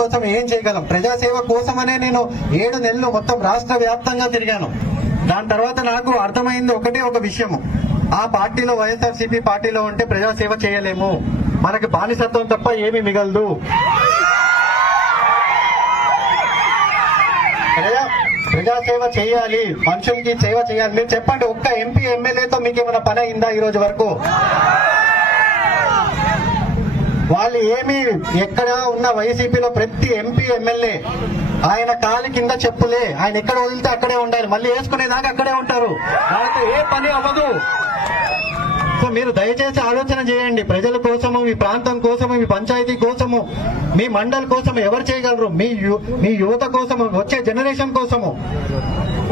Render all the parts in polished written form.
కోసం ఏం చేయగలం, ప్రజాసేవ కోసమనే నేను 7 నెలలు మొత్తం రాష్ట్ర వ్యాప్తంగా తిరిగాను. దాని తర్వాత నాకు అర్థమైంది ఒక విషయము, ఆ పార్టీలో వైఎస్ఆర్సీపీ పార్టీలో ఉంటే ప్రజాసేవ చేయలేము, మనకి బానిసత్వం తప్ప ఏమీ మిగలదు. ప్రజాసేవ చేయాలి, మనుషులకి సేవ చేయాలి. మీరు చెప్పండి, ఒక్క ఎంపీ ఎమ్మెల్యేతో మీకు ఏమైనా పని అయిందా ఈ రోజు వరకు? వాళ్ళు ఏమి, ఎక్కడ ఉన్న వైసీపీలో ప్రతి ఎంపీ ఎమ్మెల్యే ఆయన కాలి కింద చెప్పులే, ఆయన ఎక్కడ వదిలితే అక్కడే ఉండాలి, మళ్ళీ వేసుకునేదాకా అక్కడే ఉంటారు, వాళ్ళతో ఏ పని అవ్వదు. సో మీరు దయచేసి ఆలోచన చేయండి, ప్రజల కోసము, మీ ప్రాంతం కోసము, మీ పంచాయతీ కోసము, మీ మండల్ కోసము ఎవరు చేయగలరు? మీ యువత కోసము, వచ్చే జనరేషన్ కోసము,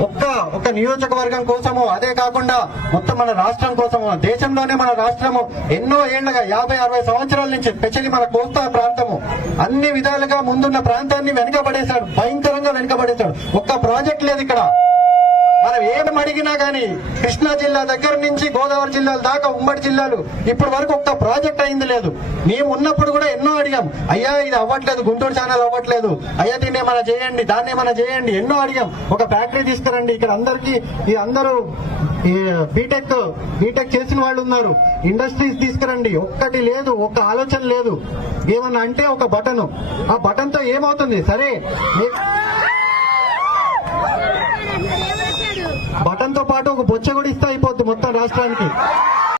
ఒక్క నియోజకవర్గం కోసము, అదే కాకుండా మొత్తం మన రాష్ట్రం కోసము. దేశంలోనే మన రాష్ట్రము ఎన్నో ఏళ్లుగా 50-60 సంవత్సరాల నుంచి, స్పెషల్లీ మన కోస్తా ప్రాంతము అన్ని విధాలుగా ముందున్న ప్రాంతాన్ని వెనుకబడేశాడు, భయంకరంగా వెనుకబడేశాడు. ఒక్క ప్రాజెక్ట్ లేదు ఇక్కడ. మనం ఏం అడిగినా గానీ కృష్ణా జిల్లా దగ్గర నుంచి గోదావరి జిల్లాల దాకా ఉమ్మడి జిల్లాలు ఇప్పటి వరకు ఒక్క ప్రాజెక్ట్ అయింది లేదు. మేము ఉన్నప్పుడు కూడా ఎన్నో అడిగాం, అయ్యా ఇది అవ్వట్లేదు, గుంటూరు ఛానల్ అవ్వట్లేదు, అయ్యా దీన్ని ఏమైనా చేయండి, దాన్ని ఏమైనా చేయండి, ఎన్నో అడిగాం. ఒక ఫ్యాక్టరీ తీసుకురండి, ఇక్కడ అందరికీ అందరూ బీటెక్ చేసిన వాళ్ళు ఉన్నారు, ఇండస్ట్రీస్ తీసుకురండి, ఒక్కటి లేదు, ఒక్క ఆలోచన లేదు. ఏమన్నా అంటే ఒక బటన్, ఆ బటన్ తో ఏమవుతుంది? సరే, బటన్ తో పాటు ఒక బొచ్చ కూడా ఇస్తే అయిపోద్ది మొత్తం రాష్ట్రానికి.